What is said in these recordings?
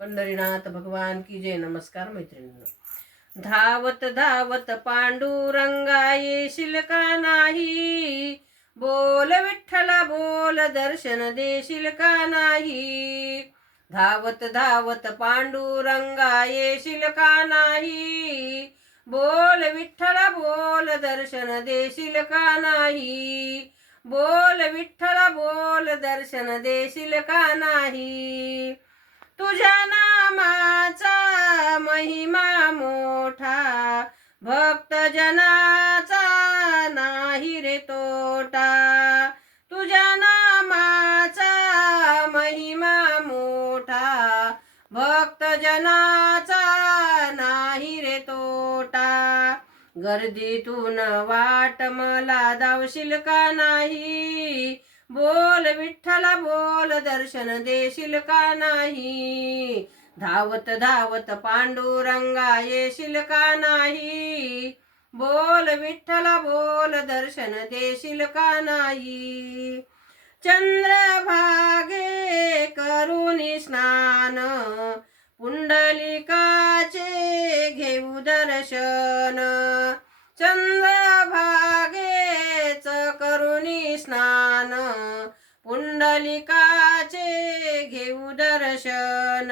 पंढरीनाथ भगवान की जय. नमस्कार मैत्रिणींनो. धावत धावत पांडुरंगा येशील का नाही, बोल विठ्ठला बोल दर्शन देशील का नाही. धावत धावत पांडुरंगा येशील का नाही, बोल विठ्ठला बोल दर्शन देशील का नाही. बोल विठ्ठला बोल दर्शन देशील का नाही. तुझ्या नामाचा महिमा मोठा, भक्त जनाचा नाही रे तोटा. तुझ्या नामाचा महिमा मोठा, भक्त जनाचा नाही रे तोटा. गर्दीतून वाट मला धावशील का नाही, बोल विठ्ठला बोल दर्शन देशील का नाही. धावत धावत पांडुरंगा येशील का नाही, बोल विठ्ठला बोल दर्शन देशील का नाही. चंद्रभागे करुणी स्नान, पुंडलिकाचे घेऊ दर्शन. चंद्रभागेच करुणी स्नान, पुंडलिकाचे घेऊ दर्शन.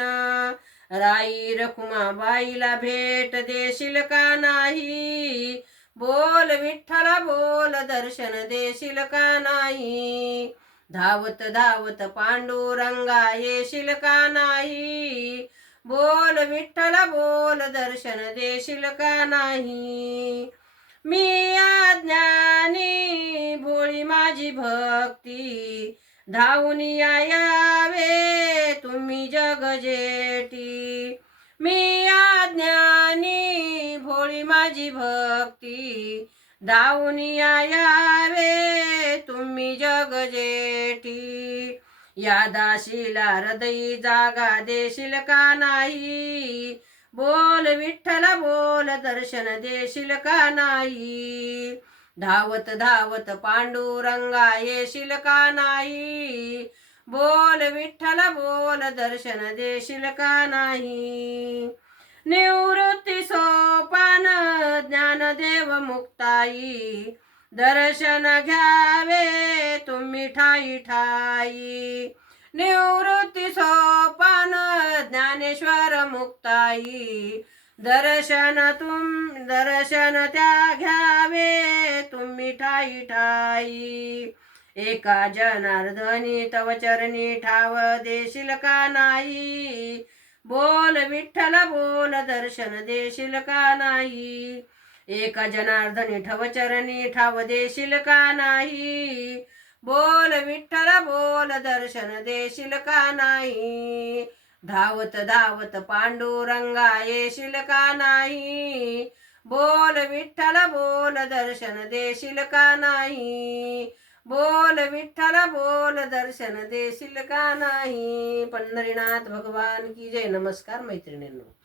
राई रखुमाबाईला भेट देशील का नाही, बोल विठ्ठला बोल दर्शन देशील का नाही. धावत धावत पांडुरंगा येशील का नाही, बोल विठ्ठला बोल दर्शन देशील का नाही. मी अज्ञानी भोळी माझी भक्ती, धावून यावे तुम्ही जगजेटी. मी अज्ञानी भोळी माझी भक्ती, धावून यावे तुम्ही जगजेटी. या दासीला हृदयी जागा देशील का नाही, बोल विठ्ठला बोल दर्शन देशील का नाही. धावत धावत पांडुरंगा येशील का नाही, बोल विठ्ठला बोल दर्शन देशील का नाही. निवृत्ती सोपान ज्ञानदेव मुक्ताई, दर्शन घ्यावे तुम्ही ठाई ठाई. निवृत्ती सोपान ज्ञानेश्वर मुक्ताई, दर्शन त्या घ्यावे तुम्ही ठाई ठाई. एका जनार्दनी तव चरणी ठाव देशील का नाही, बोल विठ्ठला बोल दर्शन देशील का नाही. एका जनार्दनी ठव चरणी ठाव देशील का नाही, बोल विठ्ठला बोल दर्शन देशील का नाही. धावत धावत पांडुरंगा येशील का नाही, बोल विठ्ठला बोल दर्शन देशील का नाही. बोल विठ्ठला बोल दर्शन देशील का नाही. पंढरीनाथ भगवान की जय. नमस्कार मैत्रिणींनो.